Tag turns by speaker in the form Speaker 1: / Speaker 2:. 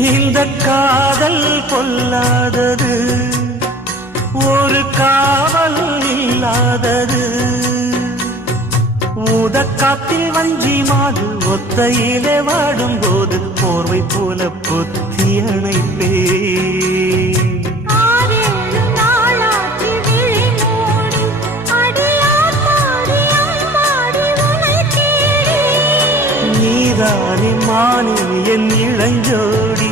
Speaker 1: இந்த காதல் பொல்லாதது ஒரு காவல் இல்லாதது ஊதக்காத்தில் வஞ்சி மாது ஒத்தையிலே வாடும் போது போர்வை போல புத்தி அணைப்பே நீதானே மானே என் இளஞ்சோடி